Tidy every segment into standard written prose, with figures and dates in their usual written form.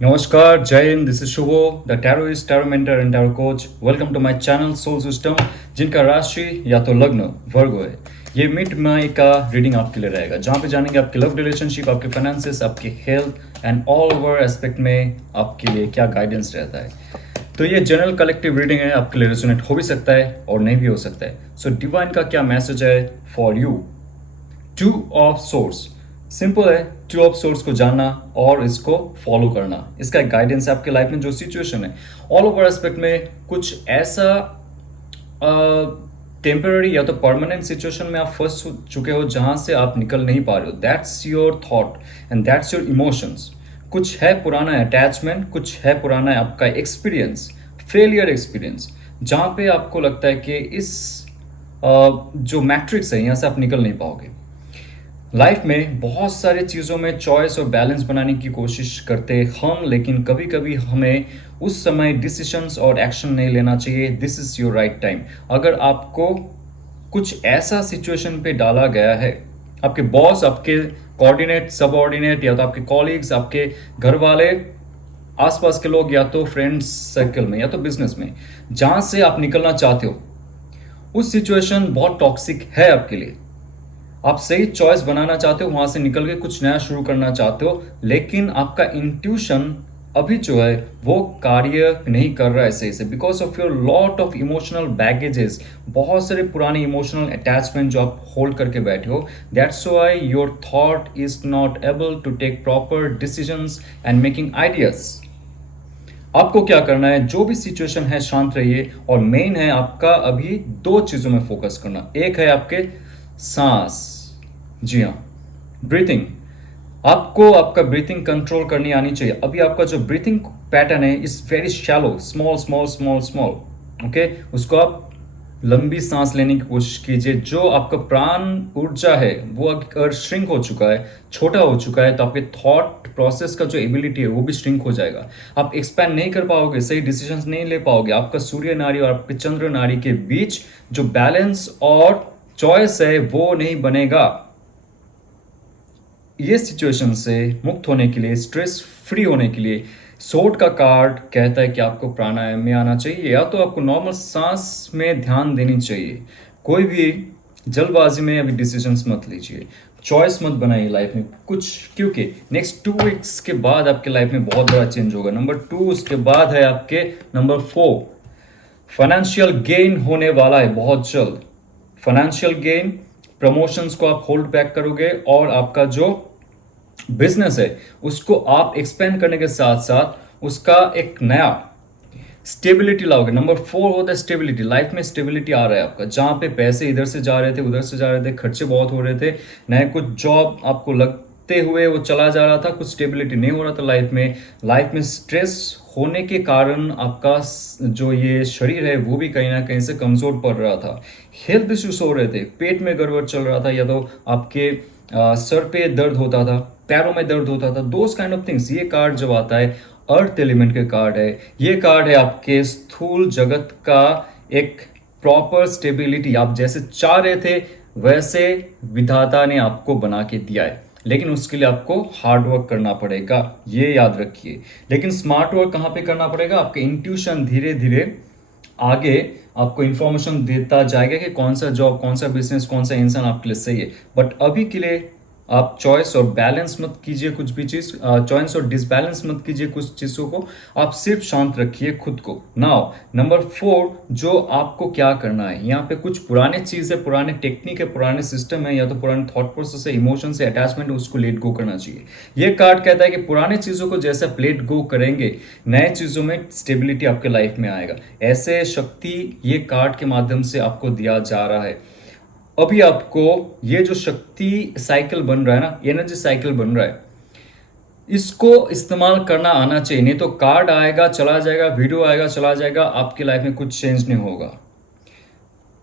Namaskar, Jai Hind, this is Shubho, the Taroist, Tarot Mentor and Tarot Coach. Welcome to my channel Soul System, जिनका राशि या तो लग्न वर्गो है। ये मिड माई का रीडिंग आपके लिए रहेगा, जहाँ पे जानेंगे आपके लव रिलेशनशिप, आपके फाइनेंसेस, आपके health and all over aspect में आपके लिए क्या गाइडेंस रहता है। तो ये जनरल कलेक्टिव रीडिंग है, आपके लिए रेजोनेट हो भी सकता है और नहीं भी हो सकता है। सो डिवाइन का क्या मैसेज है for you? Two of source, simple है। टू ऑफ सोर्स को जानना और इसको फॉलो करना, इसका एक गाइडेंस है आपके लाइफ में। जो सिचुएशन है ऑल ओवर एस्पेक्ट में कुछ ऐसा टेम्पररी या तो परमानेंट सिचुएशन में आप फंस चुके हो जहां से आप निकल नहीं पा रहे हो। That's your thought and that's your emotions. कुछ है पुराना अटैचमेंट, कुछ है पुराना आपका एक्सपीरियंस, फेलियर एक्सपीरियंस, जहां पे आपको लगता है कि इस जो मैट्रिक्स है यहाँ से आप निकल नहीं पाओगे। लाइफ में बहुत सारे चीज़ों में चॉइस और बैलेंस बनाने की कोशिश करते हम, लेकिन कभी कभी हमें उस समय डिसीशंस और एक्शन नहीं लेना चाहिए। This is your right time. अगर आपको कुछ ऐसा सिचुएशन पे डाला गया है, आपके बॉस, आपके कोऑर्डिनेट, सबऑर्डिनेट, या तो आपके कॉलीग्स, आपके घर वाले, आसपास के लोग, या तो फ्रेंड्स सर्कल में, या तो बिजनेस में, जहाँ से आप निकलना चाहते हो, उस सिचुएशन बहुत टॉक्सिक है आपके लिए। आप सही चॉइस बनाना चाहते हो, वहां से निकल के कुछ नया शुरू करना चाहते हो, लेकिन आपका इंट्यूशन अभी जो है वो कार्य नहीं कर रहा है सही से, because of your lot of emotional baggages. बहुत सारे पुराने इमोशनल अटैचमेंट जो आप होल्ड करके बैठे हो। That's why your thought is not able to take proper decisions and making ideas. आपको क्या करना है, जो भी सिचुएशन है शांत रहिए, और मेन है आपका अभी दो चीजों में फोकस करना। एक है आपके सांस, जी हाँ, ब्रीथिंग। आपको आपका ब्रीथिंग कंट्रोल करनी आनी चाहिए। अभी आपका जो ब्रीथिंग पैटर्न है is very shallow, small small small small, okay. उसको आप लंबी सांस लेने की कोशिश कीजिए। जो आपका प्राण ऊर्जा है वो अगर श्रिंक हो चुका है, छोटा हो चुका है, तो आपके थॉट प्रोसेस का जो एबिलिटी है वो भी श्रिंक हो जाएगा। आप एक्सपैंड नहीं कर पाओगे, सही डिसीजंस नहीं ले पाओगे। आपका सूर्य नाड़ी और आपके चंद्र नाड़ी के बीच जो बैलेंस और चॉइस है वो नहीं बनेगा। ये सिचुएशन से मुक्त होने के लिए, स्ट्रेस फ्री होने के लिए, सोर्ड का कार्ड कहता है कि आपको प्राणायाम में आना चाहिए, या तो आपको नॉर्मल सांस में ध्यान देनी चाहिए। कोई भी जल्दबाजी में अभी डिसीजंस मत लीजिए, चॉइस मत बनाइए लाइफ में कुछ, क्योंकि नेक्स्ट 2 वीक्स के बाद आपके लाइफ में बहुत बड़ा चेंज होगा। नंबर 2, उसके बाद है आपके नंबर 4। फाइनेंशियल गेन होने वाला है बहुत जल्द। फाइनेंशियल गेन, प्रमोशंस को आप होल्ड बैक करोगे, और आपका जो बिजनेस है उसको आप एक्सपेंड करने के साथ साथ उसका एक नया स्टेबिलिटी लाओगे। नंबर 4 होता है स्टेबिलिटी। लाइफ में स्टेबिलिटी आ रहा है आपका, जहां पे पैसे इधर से जा रहे थे, उधर से जा रहे थे, खर्चे बहुत हो रहे थे, नए कुछ जॉब आपको लगते हुए वो चला जा रहा था, कुछ स्टेबिलिटी नहीं हो रहा था लाइफ में। लाइफ में स्ट्रेस होने के कारण आपका जो ये शरीर है वो भी कहीं ना कहीं से कमजोर पड़ रहा था। हेल्थ इश्यूज हो रहे थे, पेट में गड़बड़ चल रहा था, या तो आपके सर पे दर्द होता था, पैरों में दर्द होता था, दोज काइंड ऑफ थिंग्स। ये कार्ड जब आता है, अर्थ एलिमेंट के कार्ड है, ये कार्ड है आपके स्थूल जगत का एक प्रॉपर स्टेबिलिटी। आप जैसे चाह रहे थे वैसे विधाता ने आपको बना के दिया है, लेकिन उसके लिए आपको हार्ड वर्क करना पड़ेगा, ये याद रखिए। लेकिन स्मार्ट वर्क कहाँ पे करना पड़ेगा? आपके इंट्यूशन धीरे धीरे आगे आपको इंफॉर्मेशन देता जाएगा कि कौन सा जॉब, कौन सा बिजनेस, कौन सा इंसान आपके लिए सही है। बट अभी के लिए आप चॉइस और बैलेंस मत कीजिए कुछ भी चीज, चॉइस और डिसबैलेंस मत कीजिए कुछ चीजों को। आप सिर्फ शांत रखिए खुद को। नाउ नंबर 4, जो आपको क्या करना है, यहाँ पे कुछ पुराने चीज है, पुराने टेक्निक है, पुराने सिस्टम है, या तो पुराने थॉट प्रोसेस है, इमोशन से अटैचमेंट है, उसको लेट गो करना चाहिए। ये कार्ड कहता है कि पुराने चीजों को जैसे आप लेट गो करेंगे, नए चीजों में स्टेबिलिटी आपके लाइफ में आएगा। ऐसे शक्ति ये कार्ड के माध्यम से आपको दिया जा रहा है। अभी आपको ये जो शक्ति साइकिल बन रहा है ना, एनर्जी साइकिल बन रहा है, इसको इस्तेमाल करना आना चाहिए। नहीं तो कार्ड आएगा चला जाएगा, वीडियो आएगा चला जाएगा, आपकी लाइफ में कुछ चेंज नहीं होगा।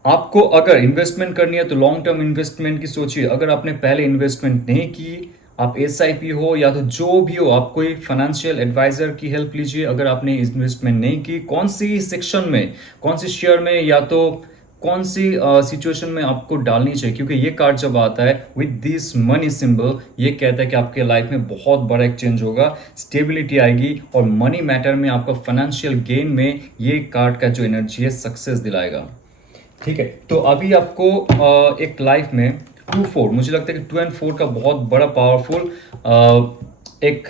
आपको अगर इन्वेस्टमेंट करनी है तो लॉन्ग टर्म इन्वेस्टमेंट की सोचिए। अगर आपने पहले इन्वेस्टमेंट नहीं की, आप एसआईपी हो या तो जो भी हो, आप कोई फाइनेंशियल एडवाइजर की हेल्प लीजिए। अगर आपने इन्वेस्टमेंट नहीं की, कौन सी सेक्शन में, कौन सी शेयर में, या तो कौन सी सिचुएशन में आपको डालनी चाहिए, क्योंकि ये कार्ड जब आता है विद दिस मनी सिंबल, ये कहता है कि आपके लाइफ में बहुत बड़ा एक चेंज होगा, स्टेबिलिटी आएगी और मनी मैटर में आपका फाइनेंशियल गेन में ये कार्ड का जो एनर्जी है सक्सेस दिलाएगा। ठीक है, तो अभी आपको एक लाइफ में 2-4, मुझे लगता है कि 2 और 4 का बहुत बड़ा पावरफुल एक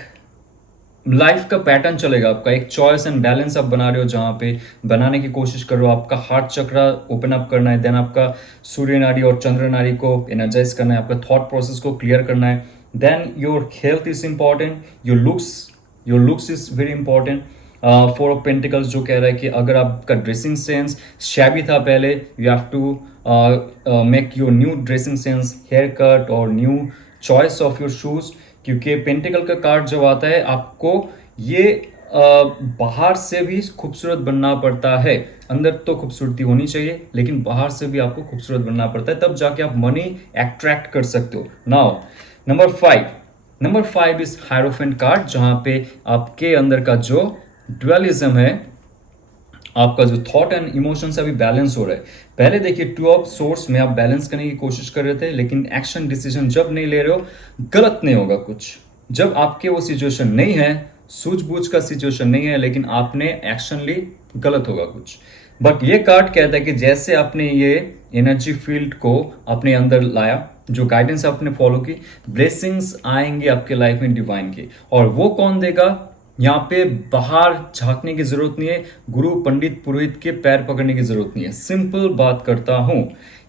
लाइफ का पैटर्न चलेगा आपका। एक चॉइस एंड बैलेंस आप बना रहे हो, जहाँ पे बनाने की कोशिश कर रहे हो, आपका हार्ट चक्र ओपन अप करना है, देन आपका सूर्य नाड़ी और चंद्र नाड़ी को एनर्जाइज करना है, आपका थॉट प्रोसेस को क्लियर करना है, then your health is important, your looks is very important. Four of pentacles जो कह रहा है कि अगर आपका ड्रेसिंग सेंस शैबी था पहले, you have to make your new dressing sense, hair cut और new choice of your shoes, क्योंकि पेंटिकल का कार्ड जब आता है आपको ये बाहर से भी खूबसूरत बनना पड़ता है। अंदर तो खूबसूरती होनी चाहिए, लेकिन बाहर से भी आपको खूबसूरत बनना पड़ता है, तब जाके आप मनी अट्रैक्ट कर सकते हो। Now number 5 is hierophant card, जहां पे आपके अंदर का जो ड्युअलिज्म है, आपका जो थॉट एंड इमोशंस अभी बैलेंस हो रहा है। पहले देखिए 2 ऑफ सोर्स में आप बैलेंस करने की कोशिश कर रहे थे, लेकिन एक्शन डिसीजन जब नहीं ले रहे हो, गलत नहीं होगा कुछ। जब आपके वो सिचुएशन नहीं है, सूझबूझ का सिचुएशन नहीं है, लेकिन आपने एक्शन ली, गलत होगा कुछ। बट ये कार्ड कहता है कि जैसे आपने ये एनर्जी फील्ड को अपने अंदर लाया, जो गाइडेंस आपने फॉलो की, ब्लेसिंग्स आएंगे आपके लाइफ में डिवाइन के। और वो कौन देगा, यहाँ पे बाहर झांकने की जरूरत नहीं है, गुरु पंडित पुरोहित के पैर पकड़ने की जरूरत नहीं है। सिंपल बात करता हूं,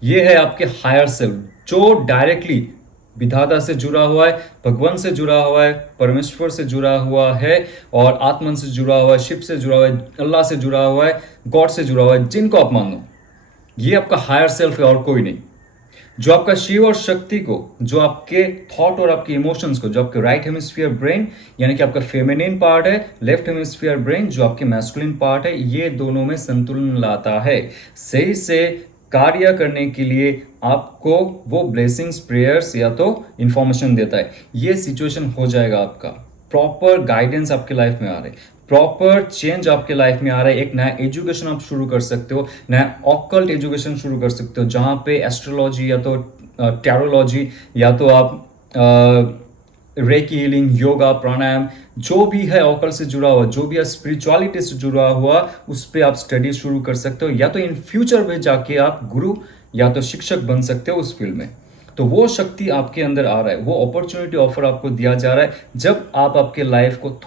ये है आपके हायर सेल्फ, जो डायरेक्टली विधाता से जुड़ा हुआ है, भगवान से जुड़ा हुआ है, परमेश्वर से जुड़ा हुआ है, और आत्मन से जुड़ा हुआ है, शिव से जुड़ा हुआ है, अल्लाह से जुड़ा हुआ है, गॉड से जुड़ा हुआ है, जिनको आप मान लो, ये आपका हायर सेल्फ है और कोई नहीं। जो आपका शिव और शक्ति को, जो आपके थॉट और आपके इमोशंस को, जो आपके राइट हेमिस्फीयर ब्रेन यानी कि आपका फेमिनिन पार्ट है, लेफ्ट हेमिस्फीयर ब्रेन जो आपके मैस्कुलिन पार्ट है, ये दोनों में संतुलन लाता है। सही से कार्य करने के लिए आपको वो ब्लेसिंग्स, प्रेयर्स या तो इंफॉर्मेशन देता है। ये सिचुएशन हो जाएगा आपका, प्रॉपर गाइडेंस आपके लाइफ में आ रहा है, प्रॉपर चेंज आपके लाइफ में आ रहा है। एक नया एजुकेशन आप शुरू कर सकते हो, नया ऑकल्ट एजुकेशन शुरू कर सकते हो, जहाँ पे एस्ट्रोलॉजी या तो टैरोलॉजी या तो आप रेकी हीलिंग, योगा, प्राणायाम, जो भी है ऑकल्ट से जुड़ा हुआ, जो भी है स्पिरिचुअलिटी से जुड़ा हुआ, उस पर आप स्टडी शुरू कर सकते हो, या तो इन फ्यूचर में जाके आप गुरु या तो शिक्षक बन सकते हो उस फील्ड में। तो वो शक्ति आपके अंदर आ रहा है, वो अपॉर्चुनिटी ऑफर आपको दिया जा रहा है, जब आप आपके लाइफ को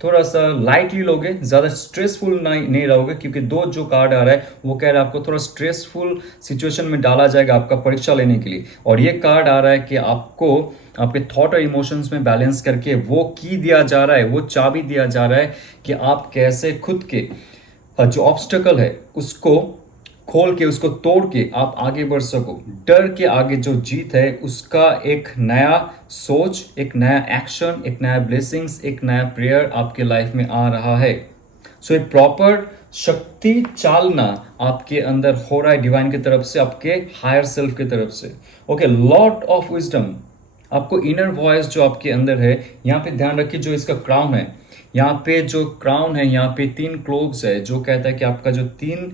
थोड़ा सा लाइटली लोगे, ज़्यादा स्ट्रेसफुल नहीं रहोगे, क्योंकि दो जो कार्ड आ रहा है वो कह रहा है आपको थोड़ा स्ट्रेसफुल सिचुएशन में डाला जाएगा आपका परीक्षा लेने के लिए। और ये कार्ड आ रहा है कि आपको आपके थॉट और इमोशंस में बैलेंस करके वो की दिया जा रहा है, वो चाबी दिया जा रहा है कि आप कैसे खुद के जो ऑब्स्टेकल है उसको खोल के, उसको तोड़ के आप आगे बढ़ सको। डर के आगे जो जीत है, उसका एक नया सोच, एक नया एक्शन, एक नया ब्लेसिंग्स, एक नया प्रेयर आपके लाइफ में आ रहा है। सो एक प्रॉपर शक्ति चालना आपके अंदर हो रहा है डिवाइन की तरफ से, आपके हायर सेल्फ की तरफ से। ओके, लॉट ऑफ विजडम, आपको इनर वॉइस जो आपके अंदर है, यहाँ पे ध्यान रखिए, जो इसका क्राउन है, यहाँ पे जो क्राउन है, यहाँ पे 3 क्लोब्स है, जो कहता है कि आपका जो 3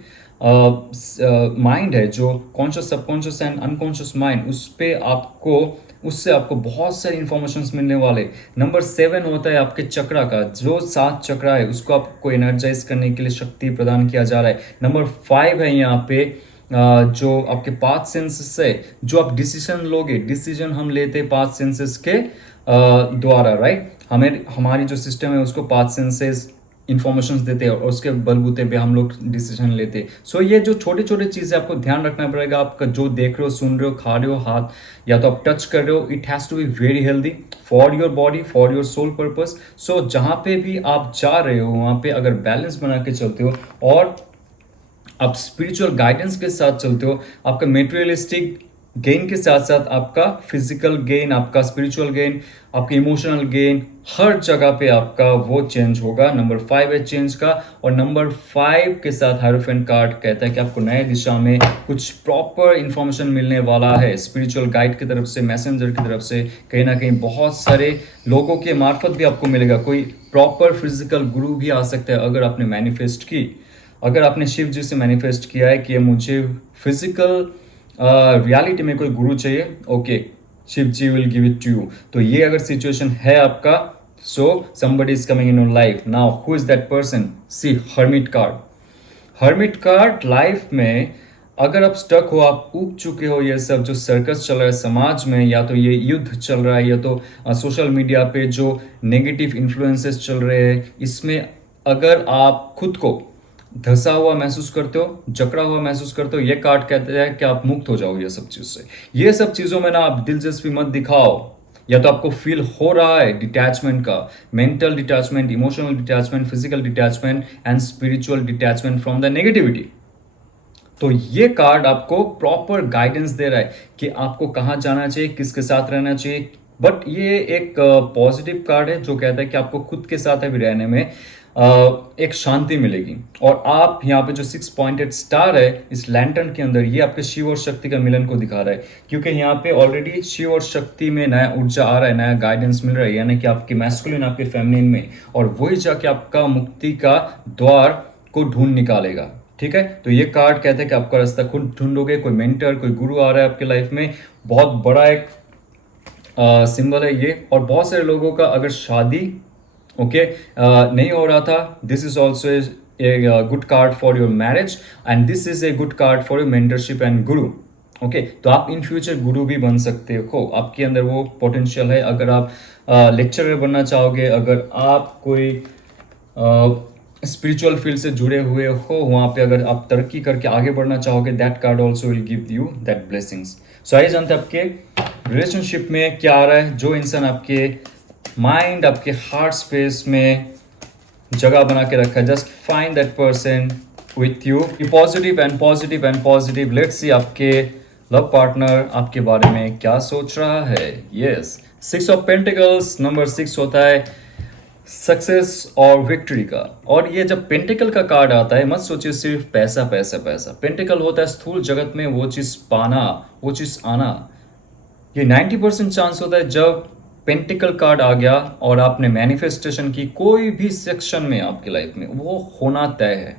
माइंड है, जो conscious, subconscious and unconscious mind, उससे आपको बहुत सारे इंफॉर्मेशंस मिलने वाले। नंबर 7 होता है आपके चक्रा का, जो 7 चक्रा है उसको आपको एनर्जाइज करने के लिए शक्ति प्रदान किया जा रहा है। नंबर 5 है यहाँ पे जो आपके 5 सेंसेस है, जो आप डिसीजन लोगे, डिसीजन हम लेते 5 सेंसेस के द्वारा, राइट। हमारी जो सिस्टम है उसको 5 सेंसेस इंफॉर्मेशन देते हैं और उसके बलबूते पे हम लोग डिसीजन लेते हैं। सो ये जो छोटे छोटे चीज़ें आपको ध्यान रखना पड़ेगा, आपका जो देख रहे हो, सुन रहे हो, खा रहे हो, हाथ या तो आप टच कर रहे हो, it has to be very healthy for your body, for your soul purpose. So जहाँ पे भी आप जा रहे हो, वहाँ पे अगर बैलेंस बना के चलते हो और आप स्पिरिचुअल गाइडेंस के साथ चलते हो, आपका मेटेरियलिस्टिक गेन के साथ साथ आपका फिजिकल गेन, आपका स्पिरिचुअल गेन, आपका इमोशनल गेन, हर जगह पे आपका वो चेंज होगा। नंबर 5 है चेंज का, और नंबर 5 के साथ हायरोफेंट कार्ड कहता है कि आपको नए दिशा में कुछ प्रॉपर इंफॉर्मेशन मिलने वाला है, स्पिरिचुअल गाइड की तरफ से, मैसेंजर की तरफ से, कहीं ना कहीं बहुत सारे लोगों के मार्फत भी आपको मिलेगा। कोई प्रॉपर फिजिकल गुरु भी आ सकता है अगर आपने मैनिफेस्ट की। अगर आपने शिव जी से मैनिफेस्ट किया है कि मुझे फिजिकल रियलिटी में कोई गुरु चाहिए, okay, Shiv ji will give it to you. तो ये अगर सिचुएशन है आपका, so somebody is coming in your life now. Who is that person? See, hermit card. hermit card life में अगर आप स्टक हो, आप ऊब चुके हो, ये सब जो सर्कस चल रहा है समाज में, या तो ये युद्ध चल रहा है, या तो सोशल मीडिया पे जो नेगेटिव इन्फ्लुएंसेस चल रहे हैं, इसमें अगर आप खुद को धंसा हुआ महसूस करते हो, जकड़ा हुआ महसूस करते हो, ये कार्ड कहते हैं कि आप मुक्त हो जाओ ये सब चीज से। ये सब चीजों में ना आप दिलचस्पी मत दिखाओ। या तो आपको फील हो रहा है डिटैचमेंट का, mental detachment, emotional detachment, physical detachment and spiritual detachment from the negativity. तो ये कार्ड आपको प्रॉपर गाइडेंस दे रहा है कि आपको कहाँ जाना चाहिए, किसके साथ रहना चाहिए। बट ये एक पॉजिटिव कार्ड है जो कहता है कि आपको खुद के साथ अभी रहने में एक शांति मिलेगी। और आप यहाँ पे जो 6 पॉइंटेड स्टार है इस लैंटर्न के अंदर, ये आपके शिव और शक्ति का मिलन को दिखा रहा है, क्योंकि यहाँ पे ऑलरेडी शिव और शक्ति में नया ऊर्जा आ रहा है, नया गाइडेंस मिल रहा है, यानी कि आपके मैस्कुलिन आपके फेमिनिन में, और वही जाके आपका मुक्ति का द्वार को ढूंढ निकालेगा। ठीक है, तो ये कार्ड कहता है कि आपका रास्ता खुद ढूंढोगे। कोई मेंटर, कोई गुरु आ रहा है आपके लाइफ में, बहुत बड़ा एक सिंबल है ये। और बहुत सारे लोगों का अगर शादी नहीं हो रहा था, this is also a good card for your marriage, and this is a good card for your mentorship and Guru. Okay, तो आप इन फ्यूचर गुरु भी बन सकते हो, आपके अंदर वो पोटेंशियल है। अगर आप लेक्चरर बनना चाहोगे, अगर आप कोई स्पिरिचुअल फील्ड से जुड़े हुए हो, वहाँ पे अगर आप तरक्की करके आगे बढ़ना चाहोगे, that card also will give you that blessings. So आइए जानते हैं आपके रिलेशनशिप में क्या आ रहा है। जो इंसान आपके माइंड, आपके हार्ट स्पेस में जगह बना के रखा है, just find that person with you. Positive and positive and positive. Let's see आपके लव पार्टनर आपके बारे में क्या सोच रहा है। यस, 6 ऑफ पेंटिकल्स, नंबर 6 होता है सक्सेस और विक्ट्री का। और ये जब पेंटिकल का कार्ड आता है, मत सोचिए सिर्फ पैसा पैसा पैसा। पेंटिकल होता है स्थूल जगत में वो चीज पाना, वो चीज आना। ये 90% चांस होता है जब पेंटिकल कार्ड आ गया और आपने मैनिफेस्टेशन की कोई भी सेक्शन में आपकी लाइफ में, वो होना तय है।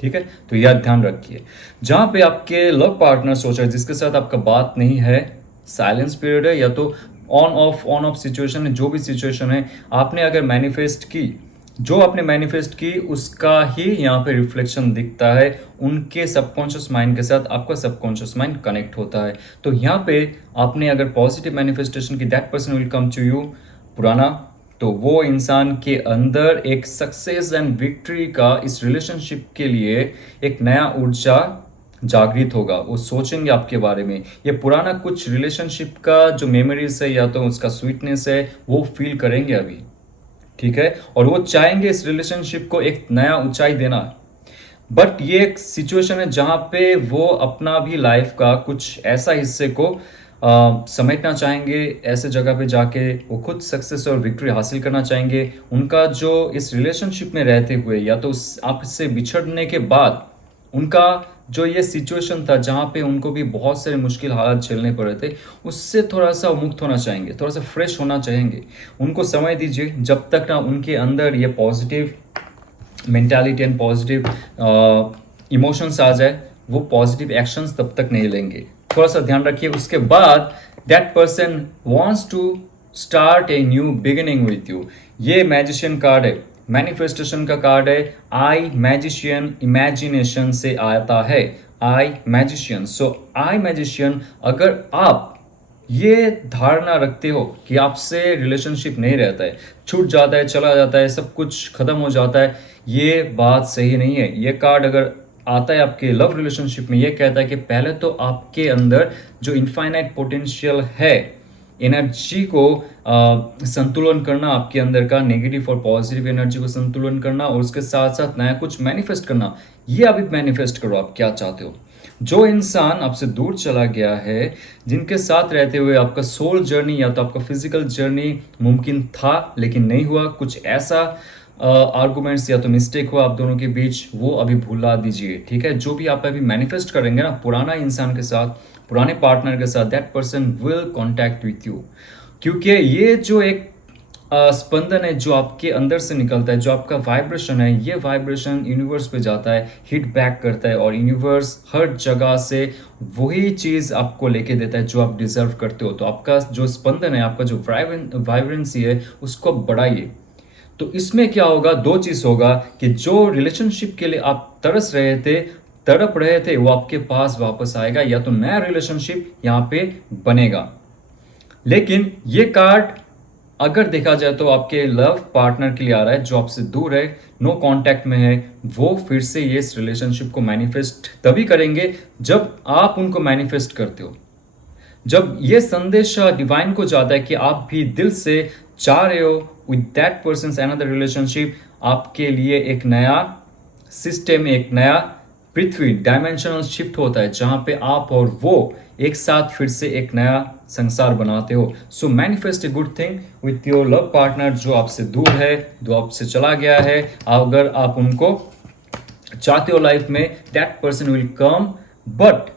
ठीक है, तो यह ध्यान रखिए। जहां पे आपके लव पार्टनर सोच रहे जिसके साथ आपका बात नहीं है, साइलेंस पीरियड है, या तो ऑन ऑफ सिचुएशन है, जो भी सिचुएशन है, आपने अगर मैनिफेस्ट की, जो आपने मैनिफेस्ट की उसका ही यहाँ पे रिफ्लेक्शन दिखता है। उनके सबकॉन्शियस माइंड के साथ आपका सबकॉन्शियस माइंड कनेक्ट होता है। तो यहाँ पे आपने अगर पॉजिटिव मैनिफेस्टेशन की, that person will come to you पुराना, तो वो इंसान के अंदर एक सक्सेस एंड विक्ट्री का, इस रिलेशनशिप के लिए एक नया ऊर्जा जागृत होगा। वो सोचेंगे आपके बारे में। ये पुराना कुछ रिलेशनशिप का जो मेमोरीज है या तो उसका स्वीटनेस है, वो फील करेंगे अभी। ठीक है, और वो चाहेंगे इस रिलेशनशिप को एक नया ऊंचाई देना। बट ये एक सिचुएशन है जहां पे वो अपना भी लाइफ का कुछ ऐसा हिस्से को समेटना चाहेंगे, ऐसे जगह पे जाके वो खुद सक्सेस और विक्ट्री हासिल करना चाहेंगे। उनका जो इस रिलेशनशिप में रहते हुए या तो आपसे बिछड़ने के बाद उनका जो ये सिचुएशन था जहाँ पे उनको भी बहुत सारे मुश्किल हालात झेलने पड़े थे, उससे थोड़ा सा मुक्त होना चाहेंगे, थोड़ा सा फ्रेश होना चाहेंगे। उनको समय दीजिए, जब तक ना उनके अंदर ये positive mentality and positive emotions आ जाए, वो पॉजिटिव एक्शंस तब तक नहीं लेंगे। थोड़ा सा ध्यान रखिए। उसके बाद that person wants to start a new beginning with you. ये मैजिशियन कार्ड है, मैनिफेस्टेशन का कार्ड है। आई मैजिशियन इमेजिनेशन से आता है, I magician. So I magician, अगर आप ये धारणा रखते हो कि आपसे रिलेशनशिप नहीं रहता है, छूट जाता है, चला जाता है, सब कुछ खत्म हो जाता है, ये बात सही नहीं है। ये कार्ड अगर आता है आपके लव रिलेशनशिप में, ये कहता है कि पहले तो आपके अंदर जो इनफाइनाइट पोटेंशियल है, एनर्जी को संतुलन करना, आपके अंदर का नेगेटिव और पॉजिटिव एनर्जी को संतुलन करना, और उसके साथ साथ नया कुछ मैनिफेस्ट करना। ये अभी मैनिफेस्ट करो आप क्या चाहते हो। जो इंसान आपसे दूर चला गया है, जिनके साथ रहते हुए आपका सोल जर्नी या तो आपका फिजिकल जर्नी मुमकिन था लेकिन नहीं हुआ, कुछ ऐसा आर्गुमेंट्स या तो मिस्टेक हुआ आप दोनों के बीच, वो अभी भुला दीजिए। ठीक है, जो भी आप अभी मैनिफेस्ट करेंगे ना पुराना इंसान के साथ, पुराने पार्टनर के साथ, that person will contact with you. क्योंकि ये जो एक स्पंदन है जो आपके अंदर से निकलता है, जो आपका वाइब्रेशन है, ये वाइब्रेशन यूनिवर्स पे जाता है, हिट बैक करता है और यूनिवर्स हर जगह से वही चीज़ आपको लेके देता है जो आप डिजर्व करते हो। तो आपका जो स्पंदन है, आपका जो वाइब्रेंसी है, उसको बढ़ाइए। तो इसमें क्या होगा, दो चीज़ होगा कि जो रिलेशनशिप के लिए आप तरस रहे थे, तड़प रहे थे, वो आपके पास वापस आएगा, या तो नया रिलेशनशिप यहाँ पे बनेगा। लेकिन ये कार्ड अगर देखा जाए तो आपके लव पार्टनर के लिए आ रहा है, जो आपसे दूर है, नो कांटेक्ट में है, वो फिर से ये इस रिलेशनशिप को मैनिफेस्ट तभी करेंगे जब आप उनको मैनिफेस्ट करते हो। जब ये संदेश डिवाइन को जाता है कि आप भी दिल से चाह रहे हो with that person another relationship, आपके लिए एक नया सिस्टम, एक नया पृथ्वी डायमेंशनल शिफ्ट होता है जहां पे आप और वो एक साथ फिर से एक नया संसार बनाते हो। So manifest a good thing with your love partner, जो आपसे दूर है, जो आपसे चला गया है। अगर आप उनको चाहते हो लाइफ में, that person will come, but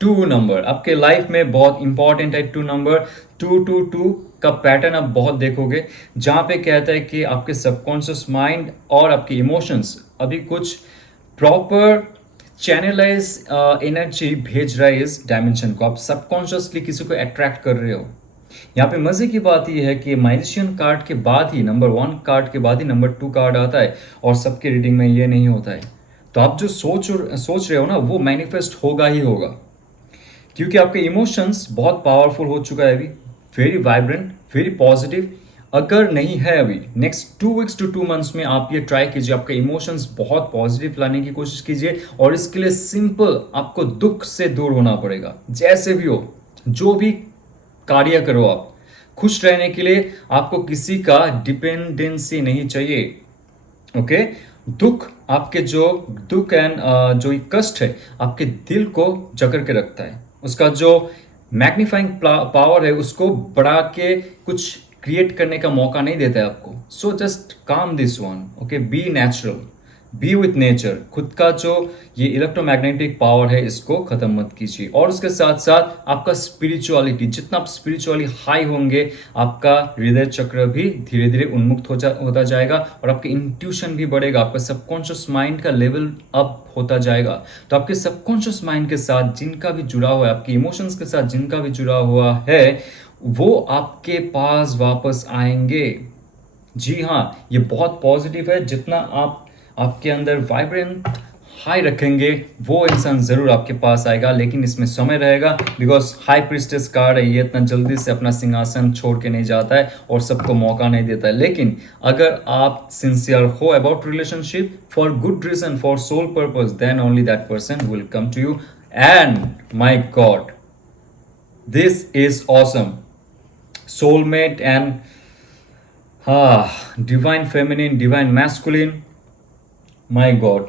2 number आपके लाइफ में बहुत इंपॉर्टेंट है। 2 नंबर, 222 का पैटर्न आप बहुत देखोगे, जहां पे कहता है कि आपके सबकॉन्शियस माइंड और आपके इमोशंस अभी कुछ प्रॉपर चैनलाइज एनर्जी भेज रहा है इस डायमेंशन को। आप सबकॉन्शियसली किसी को अट्रैक्ट कर रहे हो। यहाँ पे मजे की बात यह है कि मैजिशियन कार्ड के बाद ही, नंबर 1 कार्ड के बाद ही नंबर 2 कार्ड आता है, और सबके रीडिंग में ये नहीं होता है। तो आप जो सोच रहे हो ना, वो मैनिफेस्ट होगा ही होगा, क्योंकि आपके इमोशंस बहुत पावरफुल हो चुका है अभी, वेरी वाइब्रेंट, वेरी पॉजिटिव। अगर नहीं है अभी, नेक्स्ट 2 वीक्स टू 2 मंथ्स में आप ये ट्राई कीजिए, आपके इमोशंस बहुत पॉजिटिव लाने की कोशिश कीजिए। और इसके लिए सिंपल, आपको दुख से दूर होना पड़ेगा, जैसे भी हो, जो भी कार्य करो आप। खुश रहने के लिए आपको किसी का डिपेंडेंसी नहीं चाहिए। ओके, दुख, आपके जो दुख एंड जो ये कष्ट है, आपके दिल को जकड़ के रखता है। उसका जो मैग्नीफाइंग पावर है, उसको बढ़ा के कुछ क्रिएट करने का मौका नहीं देता है आपको। So just calm this one, okay, be natural, be with nature. खुद का जो ये इलेक्ट्रोमैग्नेटिक पावर है, इसको खत्म मत कीजिए। और उसके साथ साथ आपका स्पिरिचुअलिटी, जितना आप स्पिरिचुअली हाई होंगे, आपका हृदय चक्र भी धीरे धीरे उन्मुक्त होता जाएगा, और आपके इंट्यूशन भी बढ़ेगा, आपका सबकॉन्शियस माइंड का लेवल अप होता जाएगा। तो आपके सबकॉन्शियस माइंड के साथ जिनका भी जुड़ा हुआ है, आपके इमोशंस के साथ जिनका भी जुड़ा हुआ है, वो आपके पास वापस आएंगे। जी हाँ, ये बहुत पॉजिटिव है। जितना आप आपके अंदर वाइब्रेंट हाई रखेंगे, वो इंसान ज़रूर आपके पास आएगा, लेकिन इसमें समय रहेगा, बिकॉज हाई प्रिस्टेस कार्ड है, ये इतना जल्दी से अपना सिंहासन छोड़ के नहीं जाता है और सबको मौका नहीं देता है। लेकिन अगर आप सिंसियर हो about relationship for good reason, for soul purpose, then only that person will come to you. And my god, this is awesome. Soulmate and divine feminine, divine masculine, my god.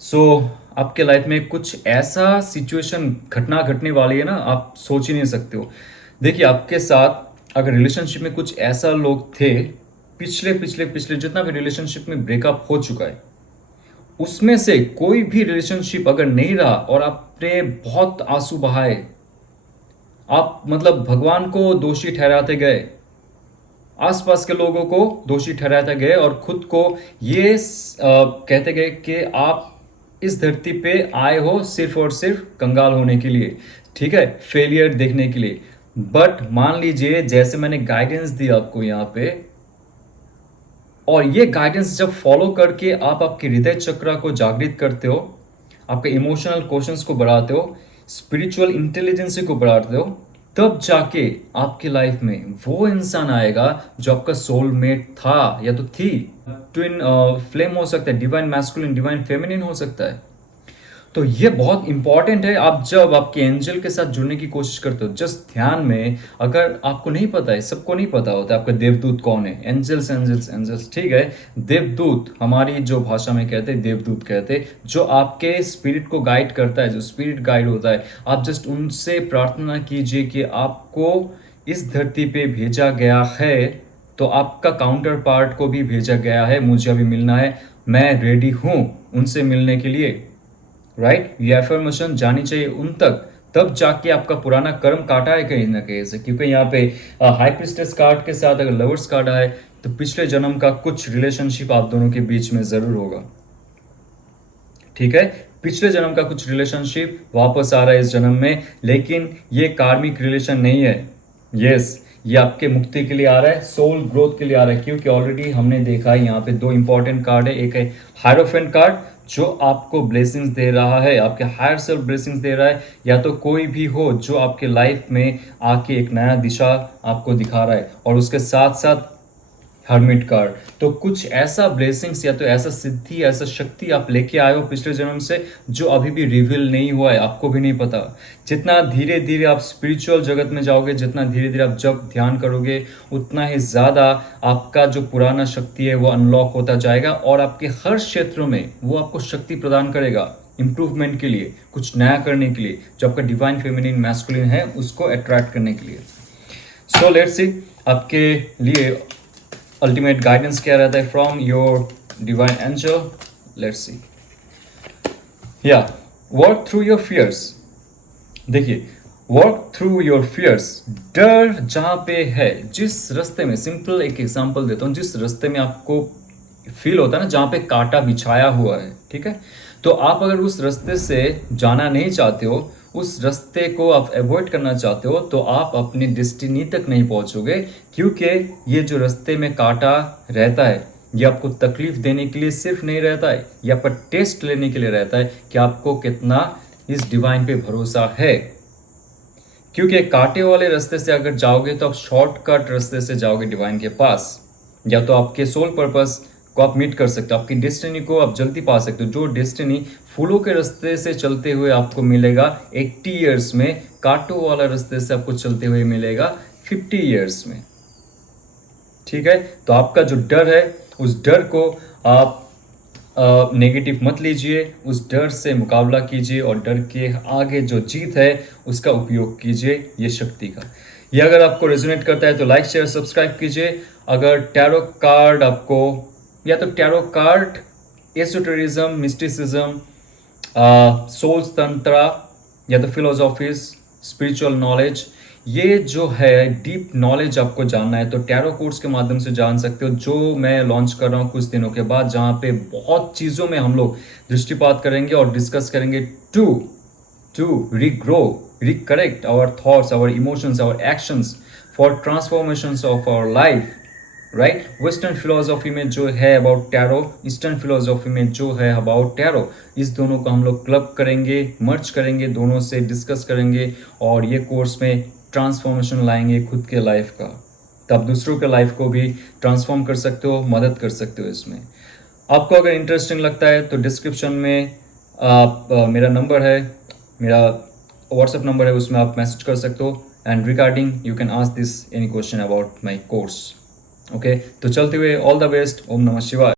So आपके life में कुछ ऐसा situation घटना घटने वाली है ना, आप सोच ही नहीं सकते हो। देखिए, आपके साथ अगर रिलेशनशिप में कुछ ऐसा लोग थे, पिछले पिछले पिछले जितना भी रिलेशनशिप में ब्रेकअप हो चुका है, उसमें से कोई भी रिलेशनशिप अगर नहीं रहा और आपने बहुत आंसू बहाए, आप मतलब भगवान को दोषी ठहराते गए, आसपास के लोगों को दोषी ठहराते गए, और खुद को ये कहते गए कि आप इस धरती पे आए हो सिर्फ और सिर्फ कंगाल होने के लिए, ठीक है, फेलियर देखने के लिए। बट मान लीजिए, जैसे मैंने गाइडेंस दी आपको यहाँ पे, और ये गाइडेंस जब फॉलो करके आप आपके हृदय चक्र को जागृत करते हो, आपके इमोशनल क्वेश्चंस को बढ़ाते हो, स्पिरिचुअल इंटेलिजेंस को बढ़ाते हो, तब जाके आपकी लाइफ में वो इंसान आएगा जो आपका सोलमेट था या तो थी। ट्विन फ्लेम हो सकता है, डिवाइन मैस्कुलिन, डिवाइन फेमिनिन हो सकता है। तो ये बहुत इंपॉर्टेंट है। आप जब आपके एंजल के साथ जुड़ने की कोशिश करते हो, जस्ट ध्यान में, अगर आपको नहीं पता है, सबको नहीं पता होता है आपका देवदूत कौन है। एंजल्स एंजल्स एंजल्स, ठीक है, देवदूत हमारी जो भाषा में कहते हैं देवदूत कहते हैं, जो आपके स्पिरिट को गाइड करता है, जो स्पिरिट गाइड होता है। आप जस्ट उनसे प्रार्थना कीजिए कि आपको इस धरती पे भेजा गया है, तो आपका काउंटर पार्ट को भी भेजा गया है, मुझे अभी मिलना है, मैं रेडी हूँ उनसे मिलने के लिए। राइट, ये एफर्मेशन जानी चाहिए उन तक, तब जाके आपका पुराना कर्म काटा है कहीं ना कहीं से, क्योंकि यहाँ पे हाई प्रिस्टेस कार्ड के साथ अगर लवर्स कार्ड आए तो पिछले जन्म का कुछ रिलेशनशिप आप दोनों के बीच में जरूर होगा। ठीक है, पिछले जन्म का कुछ रिलेशनशिप वापस आ रहा है इस जन्म में, लेकिन ये कार्मिक रिलेशन नहीं है। यस, ये आपके मुक्ति के लिए आ रहा है, सोल ग्रोथ के लिए आ रहा है, क्योंकि ऑलरेडी हमने देखा है यहाँ पे दो इंपॉर्टेंट कार्ड है। एक है हायरोफेंट कार्ड जो आपको ब्लेसिंग्स दे रहा है, आपके हायर सेल्फ ब्लेसिंग्स दे रहा है, या तो कोई भी हो जो आपके लाइफ में आके एक नया दिशा आपको दिखा रहा है, और उसके साथ साथ हर्मिट कार्ड। तो कुछ ऐसा ब्लेसिंग्स या तो ऐसा सिद्धि, ऐसा शक्ति आप लेके आए हो पिछले जन्म से जो अभी भी रिवील नहीं हुआ है, आपको भी नहीं पता। जितना धीरे धीरे आप स्पिरिचुअल जगत में जाओगे, जितना धीरे धीरे आप जब ध्यान करोगे, उतना ही ज़्यादा आपका जो पुराना शक्ति है वो अनलॉक होता जाएगा, और आपके हर क्षेत्रों में वो आपको शक्ति प्रदान करेगा इम्प्रूवमेंट के लिए, कुछ नया करने के लिए, जो आपका डिवाइन फेमिनिन मैस्कुलिन है उसको अट्रैक्ट करने के लिए। सो लेट्स सी आपके लिए अल्टीमेट गाइडेंस क्या रहता है from your divine angel. Let's see. या वर्क थ्रू योर फियर्स। देखिए, वर्क थ्रू योर फियर्स, डर जहां पे है, जिस रास्ते में, सिंपल एक एग्जांपल देता हूं, जिस रास्ते में आपको फील होता है ना जहां पे कांटा बिछाया हुआ है, ठीक है, तो आप अगर उस रास्ते से जाना नहीं चाहते हो, उस रास्ते को आप अवॉइड करना चाहते हो, तो आप अपनी डेस्टिनी तक नहीं पहुंचोगे, क्योंकि ये जो रास्ते में कांटा रहता है ये आपको तकलीफ देने के लिए सिर्फ नहीं रहता है, ये आपका टेस्ट लेने के लिए रहता है कि आपको कितना इस डिवाइन पे भरोसा है। क्योंकि कांटे वाले रास्ते से अगर जाओगे तो आप शॉर्टकट रास्ते से जाओगे डिवाइन के पास, या तो आपके सोल पर्पस को आप मीट कर सकते हो, आपकी डेस्टिनी को आप जल्दी पा सकते हो। जो डेस्टिनी फूलों के रास्ते से चलते हुए आपको मिलेगा 80 ईयर्स में, कांटों वाला रास्ते से आपको चलते हुए मिलेगा 50 ईयर्स में। ठीक है, तो आपका जो डर है उस डर को आप नेगेटिव मत लीजिए, उस डर से मुकाबला कीजिए, और डर के आगे जो जीत है उसका उपयोग कीजिए ये शक्ति का। ये अगर आपको रेजोनेट करता है तो लाइक शेयर सब्सक्राइब कीजिए। अगर टैरो कार्ड आपको, या तो tarot card, esoterism, mysticism, souls tantra, या तो फिलोसॉफीज, स्पिरिचुअल नॉलेज, ये जो है डीप नॉलेज आपको जानना है तो टैरो कोर्स के माध्यम से जान सकते हो, जो मैं लॉन्च कर रहा हूँ कुछ दिनों के बाद, जहाँ पे बहुत चीज़ों में हम लोग दृष्टिपात करेंगे और डिस्कस करेंगे to regrow, recorrect our thoughts, our emotions, our actions for transformations of our life, right. Western philosophy में जो है अबाउट टैरो, ईस्टर्न फिलोसॉफी में जो है अबाउट टैरो, इस दोनों को हम लोग क्लब करेंगे, मर्ज करेंगे, दोनों से डिस्कस करेंगे, और ये कोर्स में ट्रांसफॉर्मेशन लाएंगे खुद के लाइफ का। तब दूसरों के लाइफ को भी ट्रांसफॉर्म कर सकते हो, मदद कर सकते हो इसमें। आपको अगर इंटरेस्टिंग लगता है तो डिस्क्रिप्शन में आप मेरा नंबर है, मेरा व्हाट्सएप नंबर है, उसमें आप मैसेज कर सकते हो, and regarding you can ask this any question about my course. Okay, तो चलते हुए ऑल द बेस्ट, ओम नमः शिवाय।